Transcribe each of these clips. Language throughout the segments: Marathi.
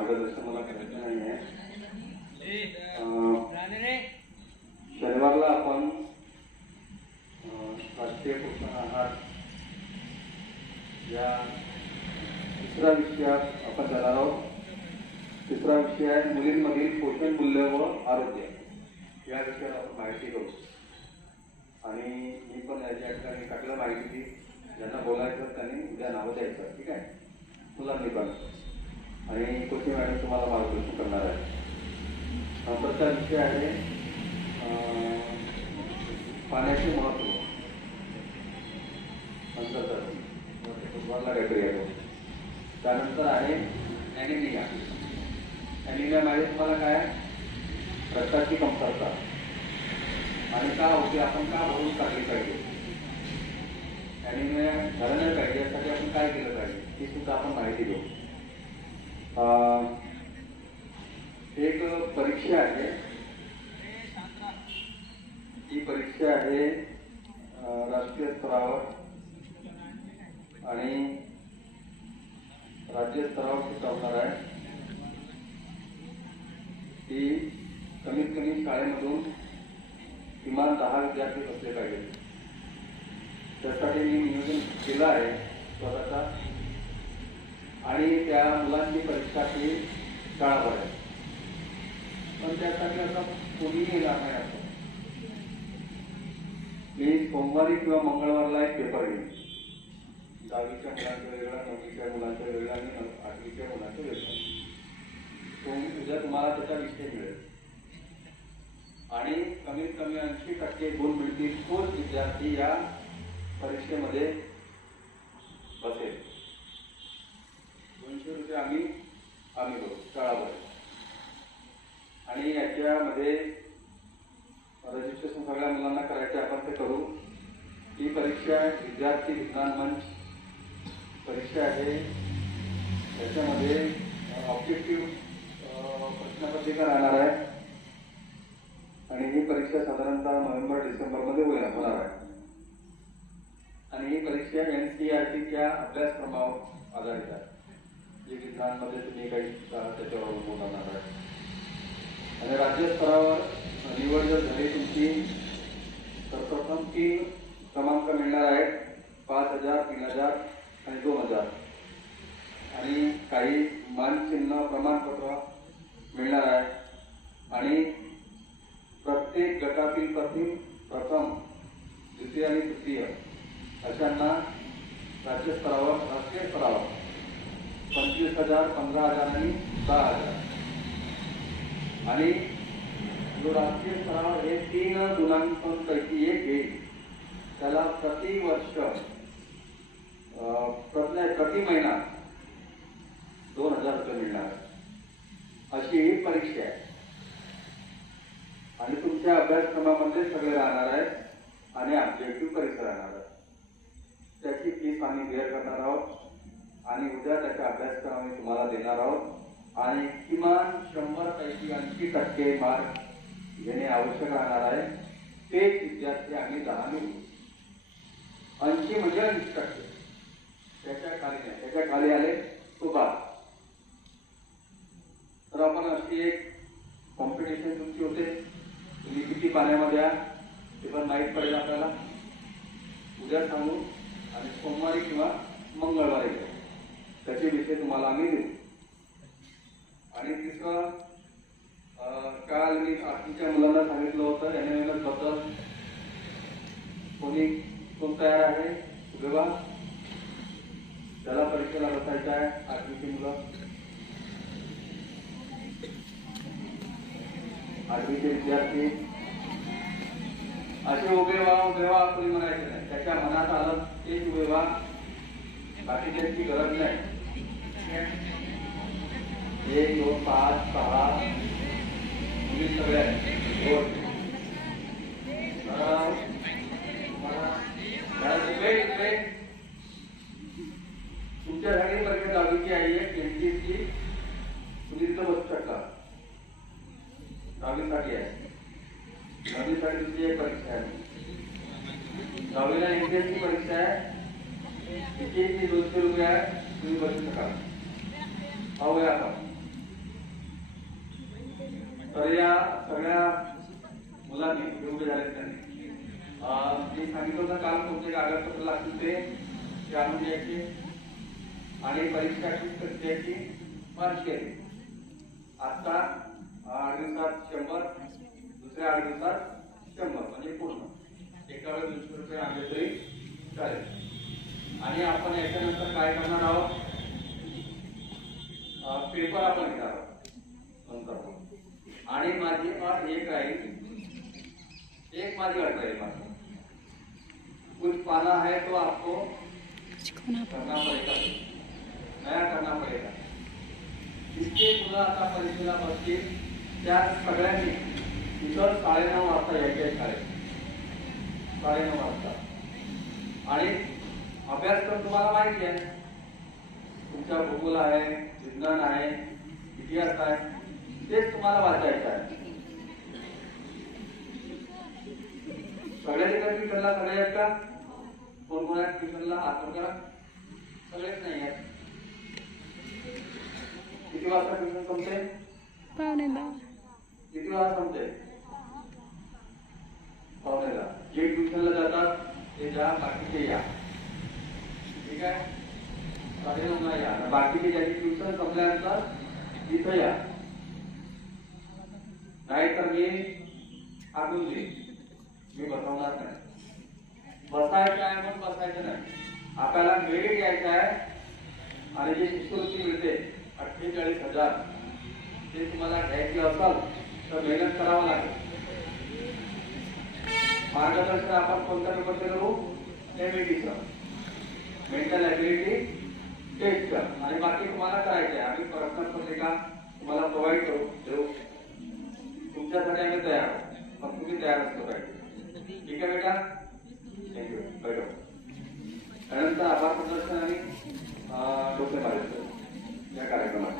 मार्गदर्शन मला करायचं नाही आहे. शनिवारला आपण राष्ट्रीय पोषण आहार या तिसऱ्या विषयात आपण जाणार आहोत. तिसरा विषय आहे मुलींमधील पोषण मूल्य व आरोग्य. या विषयावर आपण माहिती घेऊ आणि मी पण याच्या ठिकाणी टाकलं माहिती की ज्यांना बोलायचं त्यांनी उद्या नावं द्यायचं. ठीक आहे, मुलांनी पण. आणि कोची मॅडम तुम्हाला मार्गदर्शन करणार आहे. नंतरचा विषय आहे पाण्याचे महत्त्व. नंतरचा काहीतरी आहे. त्यानंतर आहे ॲनिमिया. ॲनिमिया म्हणजे तुम्हाला काय, रक्ताची कमतरता आणि का होते, आपण का भरून टाकली पाहिजे, ॲनिमिया झालं नाही पाहिजे यासाठी आपण काय केलं पाहिजे ही सुद्धा आपण माहिती घेऊ. एक परीक्षा आहे, ही परीक्षा आहे राष्ट्रीय स्तरावर आणि राज्य स्तरावर सुद्धा होणार आहे. ती कमीत कमी शाळेमधून किमान 10 विद्यार्थी बसले पाहिजेत. त्यासाठी मी नियोजन केलं आहे स्वतःचा आणि त्या मुलांची परीक्षा ही शाळाभर आहे. पण त्यासाठी आता कोणीही येणार नाही. असं मी सोमवारी किंवा मंगळवारला एक पेपर घेईन. 10वीच्या मुलांचं वेगळं, 9वीच्या मुलांचं वेगळं आणि 8वीच्या मुलांचं वेगळं. उद्या तुम्हाला त्याचा विषय मिळेल आणि कमीत कमी 80% गुण मिळतील तोच विद्यार्थी या परीक्षेमध्ये बसेल. 200 रुपये आम्ही देऊ शाळाभर. आणि याच्यामध्ये रजिस्ट्रेशन सगळ्या मुलांना करायचे आपण ते करू. ही परीक्षा विद्यार्थी विज्ञान मंच परीक्षा आहे. त्याच्यामध्ये ऑब्जेक्टिव्ह प्रश्नपत्रिका राहणार आहे आणि ही परीक्षा साधारणतः नोव्हेंबर-डिसेंबरमध्ये होणार आहे. आणि ही परीक्षा NCERTच्या अभ्यासक्रमावर आधारित आहे. जे विज्ञानमध्ये तुम्ही काही त्याच्यावर अवलंबून राहणार आहे. आणि राज्य स्तरावर निवड जर झाली तुमची तर प्रथम 3 क्रमांक मिळणार आहेत. 5,000, 3,000 आणि 2,000. आणि काही मानचिन्ह प्रमाणपत्र मिळणार आहे. आणि प्रत्येक गटातील प्रथम, द्वितीय आणि तृतीय अशांना राज्य स्तरावर, राष्ट्रीय स्तरावर 25,000, 15,000 आणि 10,000. आणि जो राष्ट्रीय स्तरावर हे 3 गुणांकांपैकी एक घेईल त्याला प्रतिवर्ष प्रति महिना 2,000 रुपये मिळणार. अशी ही परीक्षा आहे. आणि तुमच्या अभ्यासक्रमामध्ये सगळे राहणार आहेत आणि ऑब्जेक्टिव्ह परीक्षा राहणार आहे. त्याची फीस आम्ही बेअर करणार आहोत आणि उद्या त्याच्या अभ्यासक्रमाने तुम्हाला देणार आहोत. आणि किमान 100 पैकी 80% मार्क घेणे आवश्यक राहणार आहे. तेच विद्यार्थी आम्ही 10 निवडू. 80 म्हणजे 80%. त्याच्या खाली नाही, त्याच्या खाली आले तो बाद. तर आपण अशी एक कॉम्पिटिशन तुमची होते. तुम्ही किती पाण्यामध्ये आहात ते पण माहीत पडेल आपल्याला. उद्या सांगू आणि सोमवारी किंवा मंगळवारी त्याचे विषय तुम्हाला आम्ही देऊ. आणि तिसरं, काल मी 8वीच्या मुलांना सांगितलं होतं NMMS बद्दल. कोण तयार आहे? सुदैवा त्याला परीक्षेला बसायचं आहे. 8वीची मुलं, 8वीचे विद्यार्थी असे उभे व्हा कोणी म्हणायचे नाही. त्याच्या मनात आलं तेच उभे व्हा, बाकीच्यांची गरज नाही. 1, 2, 5, 6 मुली सगळ्या तुमच्या झाली परीक्षा 10वीची आहे. NTची तुम्ही तिथं बसू शकता. 10वीसाठी आहे. 10वीसाठी तुमची एक परीक्षा आहे. 10वीला NTची परीक्षा आहे. तिची 200 रुपये आहे. तुम्ही बसू शकाल. पाहूया आपण. तर या सगळ्या मुलांनी उभे झाले त्यांनी मी सांगितलं होतं काल कोणते कागदपत्र लागतील ते आणून द्यायचे आणि परीक्षाची प्रक्रियाची मार्च केली. आता 8 दिवसात 100, दुसऱ्या 8 दिवसात 100 म्हणजे पूर्ण एका वेळेस 200 रुपये आणले तरी चालेल. आणि आपण याच्यानंतर काय करणार आहोत, पेपर आपण घेणार आहोत नंतर. आणि माझी अट एक राहील, एक माझी अट राहील, माझी कुछ पाना है तो आपको करना पड़ेगा, नया करना पड़ेगा. जिसके मुलं आता परीक्षेला बसतील त्या सगळ्यांनी इतर 9:30 वाजता यायचे शाळेत, 9:30 वाजता. आणि अभ्यासक्रम तुम्हाला माहिती आहे, तुमचा भूगोल आहे, विज्ञान आहे, इतिहास आहे, तेच तुम्हाला वाचायचं आहे. सगळ्यांनी ट्युशनला सगळे आहेत का? कोण कोण आहेत ट्युशनला? हात करा. सगळेच नाही आहेत. किती वाजता ट्युशन संपते? 9:15. किती वाजता संपते? 9:15. जे ट्युशनला जातात ते जा, बाकीचे या. ठीक आहे? 9:30 या. बाकीचे ज्यांनी ट्युशन संपल्यानंतर इथं या, नाही तर मी हाकून देईन. मी बसवणार नाही. बसायचं आहे म्हणून बसायचं नाही. आपल्याला मेरिट यायचं आहे आणि जी शिष्यवृत्ती मिळते 48,000 ते तुम्हाला घ्यायची असेल तर मेहनत करावं लागेल. मार्गदर्शन आपण कोणत्या पेपरचं करू? MATचं, मेंटल ॲबिलिटी टेस्टचं. आणि बाकी तुम्हाला करायचं आहे. आम्ही प्रश्नपत्रिका तुम्हाला प्रोव्हाइड करू देऊ. तुमच्यासाठी आम्ही तयार आहोत, पण तुम्ही तयार असतो पाहिजे. ठीक आहे बेटा? थँक्यू. बैठो. त्यानंतर आभार प्रदर्शन आणि डोके मारायचं या कार्यक्रमात.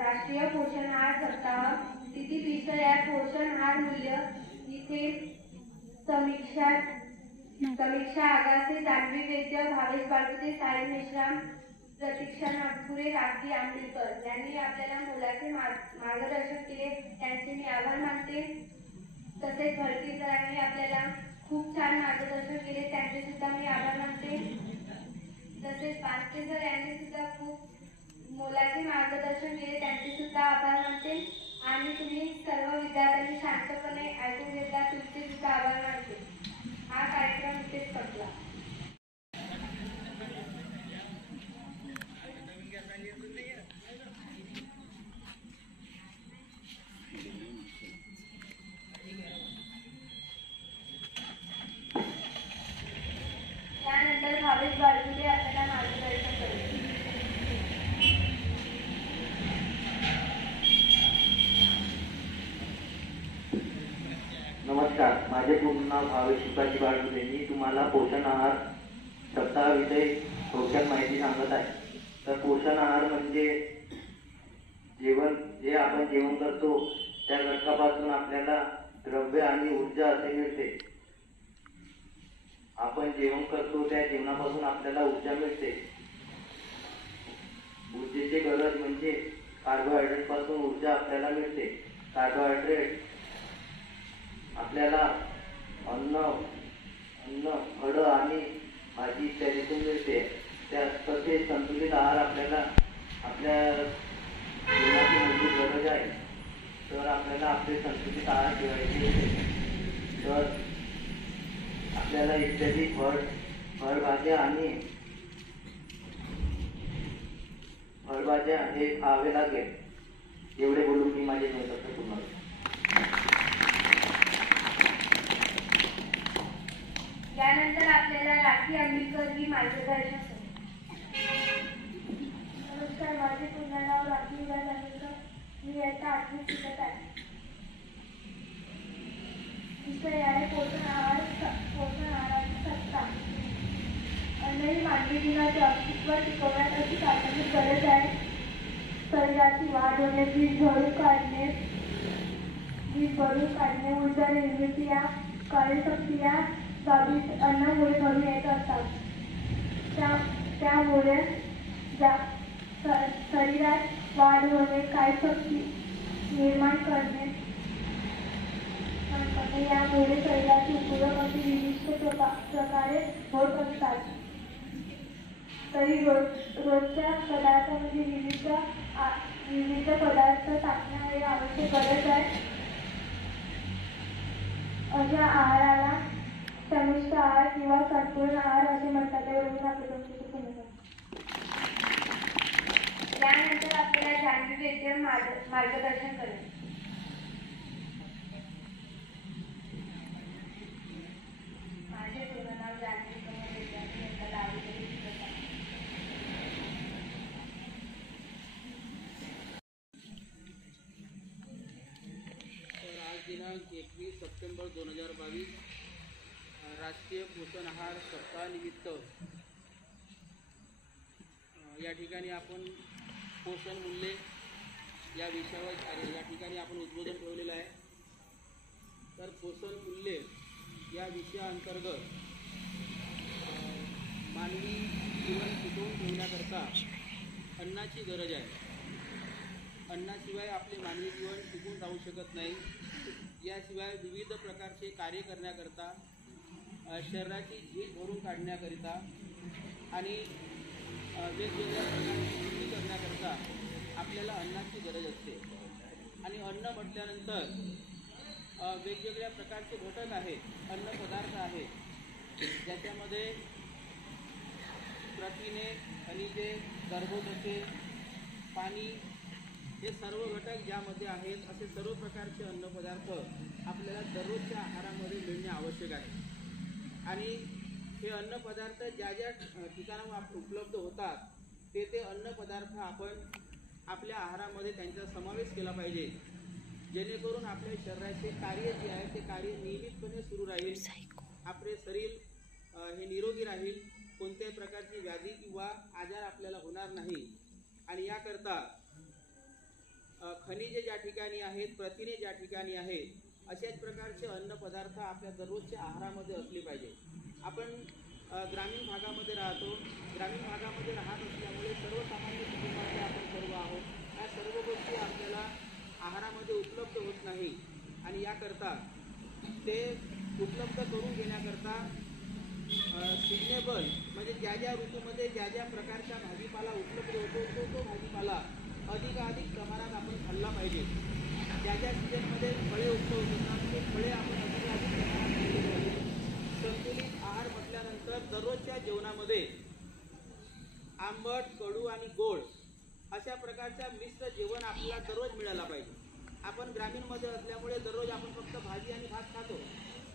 राष्ट्रीय पोषण आहार सप्ताह, तिथी विषय आहे पोषण आहार मूल्य. इथे समीक्षा आगासे, जान्हवी वैद्य, भावेश बाळगुते, साहिल मेश्राम, प्रतीक्षा नागपुरे, राखी आंबेडकर यांनी आपल्याला मुलाचे मार्गदर्शन केले. त्यांचे मी आभार मानते. तसेच भरती सरांनी आपल्याला खूप छान मार्गदर्शन केले, त्यांचे सुद्धा मी आभार मानते. तसेच पास्ते सर यांनी सुद्धा खूप मोलाचे मार्गदर्शन केले, त्यांचे सुद्धा आभार मानते. आणि तुम्ही सर्व विद्यार्थ्यांनी शांतपणे ऐकून घेतला, तुमचे सुद्धा आभार मानते. हा कार्यक्रम इथेच संपला. त्यानंतर भावेश बाळगुते आपल्याला मार्गदर्शन करेल. नमस्कार, माझे पूर्ण नाव भावेश शिवाजी बाळगुते. मी तुम्हाला पोषण आहार सप्ताहाविषयी थोडक्यात माहिती सांगत आहे. तर पोषण आहार म्हणजे जे आपण जेवण करतो त्या घटकापासून आपल्याला द्रव्य आणि ऊर्जा असे मिळते. आपण जेवण करतो त्या जेवणापासून आपल्याला ऊर्जा मिळते. ऊर्जेची गरज म्हणजे कार्बोहायड्रेट पासून ऊर्जा आपल्याला मिळते. कार्बोहायड्रेट आपल्याला अन्न, फळं आणि भाजी इत्यादीतून मिळते. तसेच संतुलित आहार आपल्याला आपल्या जीवनाची मूलभूत गरज आहे. तर आपल्याला आपले संतुलित आहार ठेवायचे होते. तर आपल्याला इत्यादी फळभाज्या हे खावे लागेल. एवढे बोलून मी माझे 9 शब्द पूर्ण. यानंतर आपल्याला राखी आंबेडकर ही मार्गदर्शन करेल. नमस्कार, माझे पूर्ण नाव राखी आंबेडकर. मी इयत्ता 8वी शिकत आहे. विषय आहे पोषण आहाराची सत्ता. अन्न ही मानवी जीवनाचे अस्तित्व टिकवण्यात अशी प्राथमिक गरज आहे. शरीराची वाढ होणे, वीज भरून काढणे, ऊर्जा निर्मिती या कार्यशक्ती या बाबी अन्नामुळे घडून येत असतात. त्यामुळे शरीरात वाढ होणे, कार्यशक्ती निर्माण करणे यामुळे शरीराची पूरक अशी विशिष्ट प्रकारे होत असतात. तरी रोजच्या पदार्थामध्ये विविध पदार्थ टाकणे हे आवश्यक गरज आहे. अशा आहाराला समिष्ट आहार किंवा संतुलन आहार असे म्हणतात. त्यानंतर आपल्याला जान्हवी वैद्य मार्गदर्शन करेल. माझे पूर्ण नाव जान्हवी वैद्य. आज दिनांक 21 सप्टेंबर 2022 राष्ट्रीय पोषण आहार सप्ताहानिमित्त या ठिकाणी आपण पोषण मूल्ये या विषयावर या ठिकाणी आपण उद्बोधन ठेवलेलं आहे. तर पोषण मूल्ये या विषयाअंतर्गत मानवी जीवन टिकवून ठेवण्याकरता अन्नाची गरज आहे. अन्नाशिवाय आपले मानवी जीवन टिकून राहू शकत नाही. याशिवाय विविध प्रकारचे कार्य करण्याकरता शरीराची झीज भरून काढण्याकरिता आणि वेगवेगळ्या प्रकारची कृती करण्याकरता आपल्याला अन्नाची गरज असते. आणि अन्न म्हटल्यानंतर वेगवेगळ्या प्रकारचे घटक आहेत, अन्नपदार्थ आहेत, ज्याच्यामध्ये प्रथिने, खनिजे, कर्बोदके, पाणी हे सर्व घटक ज्यामध्ये आहेत असे सर्व प्रकारचे अन्नपदार्थ आपल्याला दररोजच्या आहारामध्ये मिळणे आवश्यक आहे. आणि हे अन्नपदार्थ ज्या ज्या ठिकाणावर उपलब्ध होतात ते अन्नपदार्थ आपण आपल्या आहारामध्ये त्यांचा समावेश केला पाहिजे, जेणेकरून आपल्या शरीराचे कार्य जे आहे ते कार्य नियमितपणे सुरू राहील, आपले शरीर हे निरोगी राहील, कोणत्याही प्रकारची व्याधी किंवा आजार आपल्याला होणार नाही. आणि याकरता खनिजे ज्या ठिकाणी आहेत, प्रथिने ज्या ठिकाणी आहेत, अशाच प्रकारचे अन्नपदार्थ आपल्या दररोजच्या आहारामध्ये असले पाहिजे. आपण ग्रामीण भागामध्ये राहतो. ग्रामीण भागामध्ये राहत असल्यामुळे सर्वसामान्य कुटुंबामध्ये आपण सर्व आहोत. या सर्व गोष्टी आपल्याला आहारामध्ये उपलब्ध होत नाही. आणि याकरता ते उपलब्ध करून घेण्याकरता सिजनेबल म्हणजे ज्या ज्या ऋतूमध्ये ज्या ज्या प्रकारचा भाजीपाला उपलब्ध होतो तो भाजीपाला अधिकाधिक प्रमाणात आपण खाल्ला पाहिजे. ज्या ज्या सीजनमध्ये फळे उपलब्ध होतात ते फळे आपण अधिकाधिक प्रमाणात खाल्ले पाहिजे. संतुलित आहार म्हटल्यानंतर दररोजच्या जेवणामध्ये आंबट, कडू आणि गोड अशा प्रकारच्या मिश्र जेवण आपल्याला दररोज मिळायला पाहिजे. आपण ग्रामीणमध्ये असल्यामुळे दररोज आपण फक्त भाजी आणि भात खातो,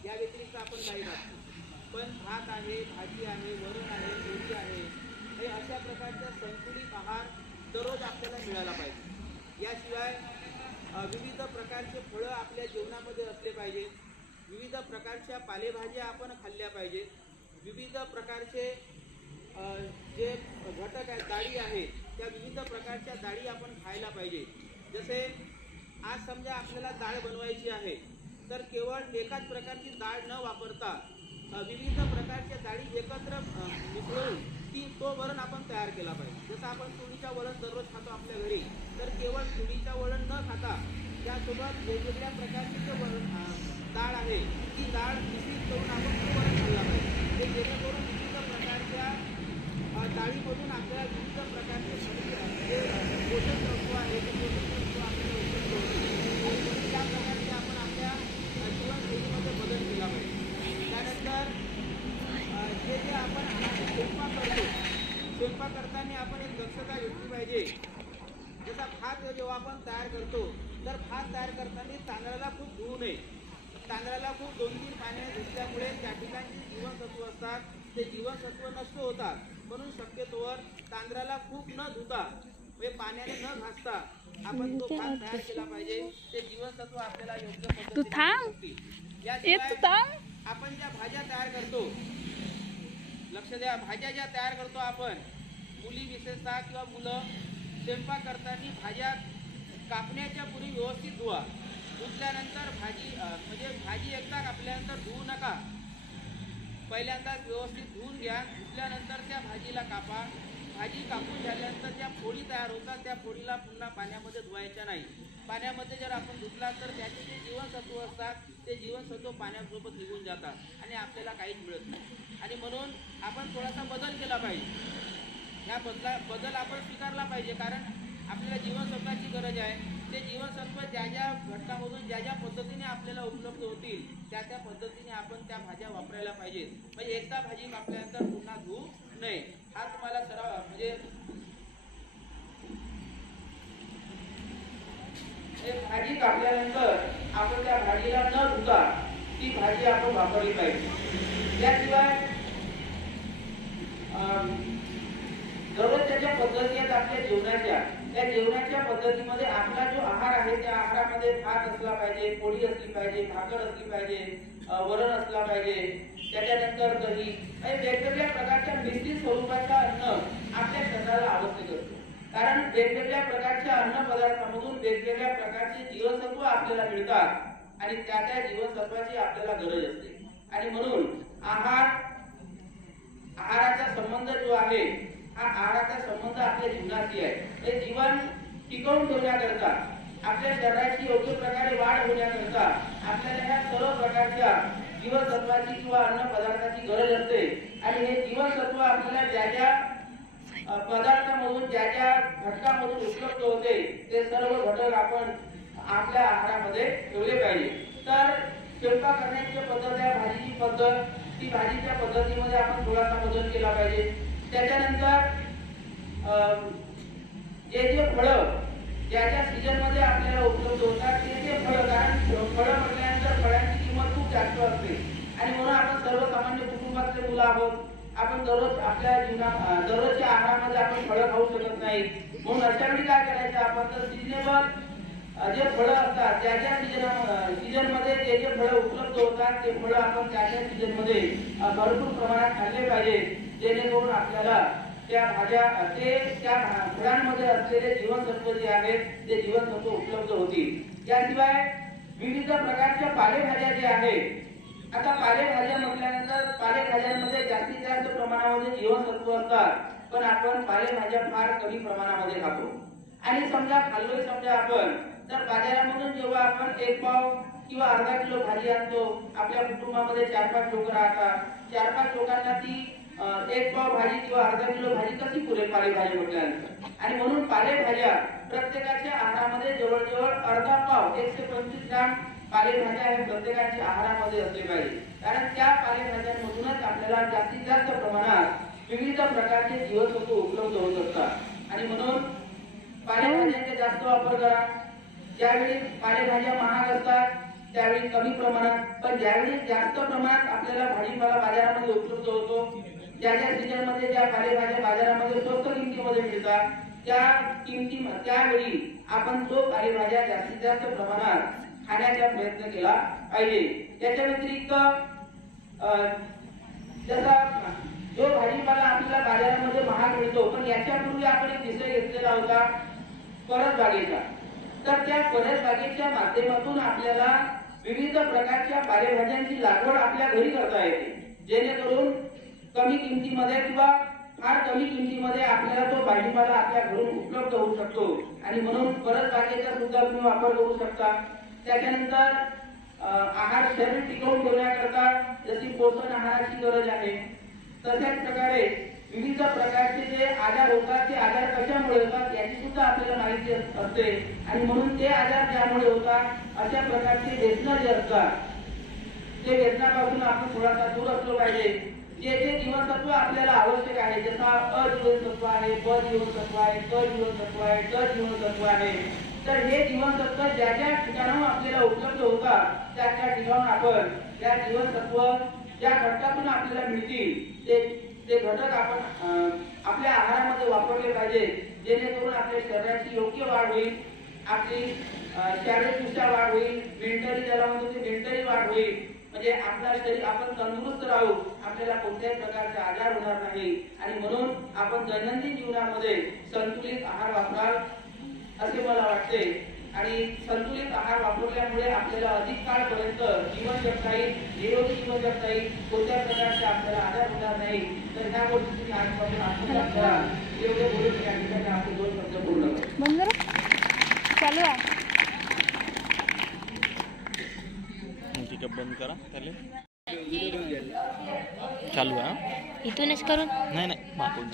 या व्यतिरिक्त आपण काही खातो. पण भात आहे, भाजी आहे, वरण आहे, लोणी आहे, हे अशा प्रकारचा संतुलित आहार दररोज आपल्याला मिळाला पाहिजे. याशिवाय विविध प्रकारचे फळं आपल्या जेवणामध्ये असले पाहिजे. विविध प्रकारच्या पालेभाज्या आपण खाल्ल्या पाहिजेत. विविध प्रकारचे जे घटक आहेत, डाळी आहेत, त्या विविध प्रकारच्या डाळी आपण खायला पाहिजे. जसे आज समजा आपल्याला डाळ बनवायची आहे तर केवळ एकाच प्रकारची डाळ न वापरता विविध प्रकारच्या डाळी एकत्र मिसळून तो वरण आपण तयार केला पाहिजे. जसं आपण तुरीच्या वरण दररोज खातो आपल्या घरी, तर केवळ तुरीच्या वरण न खाता त्यासोबत वेगवेगळ्या प्रकारची जे डाळ आहे ती डाळ मिश्रित करून आपण तो वरण खाल्ला पाहिजे. ते जेणेकरून विविध प्रकारच्या डाळीमधून आपल्याला विविध प्रकारचे जे पोषक तत्व आहे ते पोषक तत्व आपल्याला उपलब्ध होते. त्या प्रकारचे आपण आपल्या जीवनशैलीमध्ये बदल केला पाहिजे. त्यानंतर जे आपण स्वयंपाक करतो, स्वयंपाक करताना आपण एक दक्षता घेतली पाहिजे. जसा भात जेव्हा आपण तयार करतो तर भात तयार करताना तांदळाला खूप धुवू नये. तांदळाला खूप 2-3 पाण्याने धुतल्यामुळे त्या ठिकाणी जीवनसत्व असतात ते जीवनसत्व नष्ट होतात. म्हणून शक्यतोवर तांदळाला खूप न धुता म्हणजे पाण्याने न घासता आपण तो भात तयार केला पाहिजे. ते जीवनसत्व आपल्याला योग्य पद्धतीने याशिवाय आपण ज्या भाज्या तयार करतो, लक्ष द्या, भाज्या ज्या तयार करतो आपण, मुली विशेषतः किंवा मुलं स्वयंपाक करताना भाज्या कापण्याच्या पूर्वी व्यवस्थित धुवा. धुतल्यानंतर म्हणजे भाजी एकदा कापल्यानंतर धुवू नका. पहिल्यांदा व्यवस्थित धुवून घ्या. धुतल्यानंतर त्या भाजीला कापा. भाजी कापून झाल्यानंतर ज्या फोडी तयार होतात त्या फोडीला पुन्हा पाण्यामध्ये धुवायच्या नाही. पाण्यामध्ये जर आपण धुतला तर त्याचे जे जीवनसत्व असतात ते जीवनसत्व पाण्यासोबत निघून जातात आणि आपल्याला काहीच मिळत नाही. आणि म्हणून आपण थोडासा बदल केला पाहिजे. ह्या बदल आपण स्वीकारला पाहिजे, कारण आपल्याला जीवनसत्वाची गरज आहे. ते जीवनसत्व ज्या ज्या घटकामधून ज्या ज्या पद्धतीने आपल्याला उपलब्ध होतील त्या त्या पद्धतीने आपण त्या भाज्या वापरायला पाहिजेत. म्हणजे एकदा भाजी कापल्यानंतर पुन्हा धुवू नये. हा तुम्हाला सराव म्हणजे भाजी कापल्यानंतर आपण त्या भाजीला न धुता ती भाजी आपण वापरली पाहिजे. याशिवाय दररोजच्या ज्या पद्धती आहेत आपल्या जेवणाच्या, त्या जेवणाच्या पद्धतीमध्ये आपला जो आहार आहे त्या आहारामध्ये भात असला पाहिजे, पोळी असली पाहिजे, भाकर असली पाहिजे, वरण असला पाहिजे, त्याच्यानंतर दही, वेगवेगळ्या प्रकारच्या मिश्रित स्वरूपाचा अन्न आपल्या शरीराला आवश्यक असतो. कारण वेगवेगळ्या प्रकारच्या अन्न पदार्थांमधून वेगवेगळ्या प्रकारचे जीवनसत्व आपल्याला मिळतात आणि त्या त्या जीवनसत्वाची आपल्याला गरज असते. आणि म्हणून आहाराचा संबंध जो आहे हा आहाराचा संबंध आपल्या जीवनाशी आहे. हे जीवन टिकवून ठेवण्याकरता, आपल्या शरीराची योग्य प्रकारे वाढ होण्याकरता आपल्याला ह्या सर्व प्रकारच्या जीवनसत्वाची किंवा अन्न पदार्थाची गरज असते. आणि हे जीवनसत्व आपल्याला ज्या ज्या पदार्थामधून ज्या ज्या घटकामधून उपलब्ध होते ते सर्व घटक आपण आपल्या आहारामध्ये ठेवले पाहिजे. तर स्वयंपाक करण्याची पद्धत आहे, भाजीची पद्धत, ती भाजीच्या पद्धतीमध्ये आपण थोडासा बदल केला पाहिजे. त्याच्यानंतर जे जे फळं ज्या ज्या सीजन मध्ये आपल्याला उपलब्ध होतात ते फळं, कारण फळं म्हटल्यानंतर फळांची किंमत खूप जास्त असते आणि म्हणून आपण सर्वसामान्य कुटुंबातले मुलं आहोत. आपण दररोज आपल्या जीवनात दररोजच्या आहारामध्ये आपण फळं खाऊ शकत नाही. म्हणून अशा वेळी काय करायचं आपण, तर सिजनेबल जे फळं असतात त्या ज्या सीजन मध्ये जे जे फळं उपलब्ध होतात ते फळं आपण त्या त्या सीजन मध्ये भरपूर प्रमाणात खाल्ले पाहिजे, जेणेकरून आपल्याला त्या भाज्या त्या फळांमध्ये असलेले जीवनसत्व जे आहेत ते जीवनसत्व उपलब्ध होतील. याशिवाय विविध प्रकारच्या पालेभाज्या ज्या आहेत, आता पालेभाज्या म्हटल्यानंतर पालेभाज्यांमध्ये जास्तीत जास्त प्रमाणामध्ये जीवनसत्व असतात, पण आपण पालेभाज्या फार कमी प्रमाणामध्ये खातो. आणि समजा खाल्लोय समजा आपण, तर बाजारामधून जेव्हा आपण एक पाव किंवा अर्धा किलो भाजी आणतो, आपल्या कुटुंबामध्ये 4-5 लोक राहतात, 4-5 लोकांना ती एक पाव भाजी किंवा अर्धा किलो भाजी कशी पुरेल पालेभाजी म्हटल्यानंतर. आणि म्हणून पालेभाज्या प्रत्येकाच्या आहारामध्ये जवळजवळ अर्धा पाव 125 ग्राम पालेभाज्या हे प्रत्येकाच्या आहारामध्ये असले पाहिजे. कारण त्या पालेभाज्यांमधूनच आपल्याला जास्तीत जास्त प्रमाणात विविध प्रकारचे जीवनसत्व उपलब्ध होत असतात. आणि म्हणून पालेभाज्यांचा जास्त वापर करा. ज्यावेळी पालेभाज्या महाग असतात त्यावेळी कमी प्रमाणात, पण ज्यावेळी जास्त प्रमाणात आपल्याला भाजीपाला बाजारामध्ये उपलब्ध होतो, ज्या ज्या सीजन मध्ये ज्या पालेभाज्या बाजारामध्ये स्वस्त किमतीमध्ये मिळतात त्यावेळी आपण तो पालेभाज्या जास्तीत जास्त प्रमाणात खाण्याचा प्रयत्न केला पाहिजे. त्याच्या व्यतिरिक्त जसा जो भाजीपाला आपल्याला बाजारामध्ये महाग मिळतो, पण याच्यापूर्वी आपण एक विषय घेतलेला होता परसबागेचा. तर त्या परसबागेच्या माध्यमातून आपल्याला विविध प्रकारच्या पालेभाज्यांची लागवड आपल्या घरी करता येते, जेणेकरून कमी किमतीमध्ये किंवा फार कमी किमतीमध्ये आपल्याला तो भाजीपाला आपल्या घरून उपलब्ध होऊ शकतो. आणि म्हणून परसबागेचा सुद्धा तुम्ही वापर करू शकता. त्याच्यानंतर आहार शरीर टिकवून ठेवण्याकरता जशी पोषण आहाराची गरज आहे, तशाच प्रकारे विविध प्रकारचे जे आजार होतात ते आजार कशामुळे होतात याची सुद्धा आपल्याला माहिती असते. आणि म्हणून ते आजार ज्यामुळे होतात अशा प्रकारचे व्यसन जे असतात ते व्यसनापासून आपण थोडासा दूर असलो पाहिजे. जे जे जीवनसत्व आपल्याला आवश्यक आहे, जसा अ जीवनसत्व आहे, ब जीवनसत्व आहे, क जीवनसत्व आहे, ड जीवनसत्व आहे, तर हे जीवनसत्व ज्या ज्या ठिकाणाहून आपल्याला उपलब्ध होतात त्या त्या ठिकाणाहून आपण त्या जीवनसत्व ज्या घटकातून आपल्याला मिळतील ते घटक आपण आपल्या आहारामध्ये वापरले पाहिजे, जेणेकरून आपल्या शरीराची योग्य वाढ होईल, आपली शारीरिकदृष्ट्या वाढ होईल, मेंटली ज्याला म्हणतो ते मेंटली वाढ होईल. म्हणजे आपला शरीर आपण तंदुरुस्त राहू, आपल्याला कोणत्याही प्रकारचे आजार होणार नाही. आणि म्हणून आपण दैनंदिन जीवनामध्ये संतुलित आहार वापराल असे मला वाटते. आणि संतुलित आहार वापरल्यामुळे आपल्याला अधिक काळपर्यंत जीवन जगता येईल, निरोगी जीवन जगता येईल, कोणत्या प्रकारचे आपल्याला आजार होणार नाही. तर ह्या गोष्टी तुम्ही आजपासून आत्मसात करा. एवढे बोलून या ठिकाणी आपले 2 शब्द पूर्ण करतो. चालू आहे. ठीक आहे, बंद करा त्याले. चालू आहे. इथूनच करून नाही मागून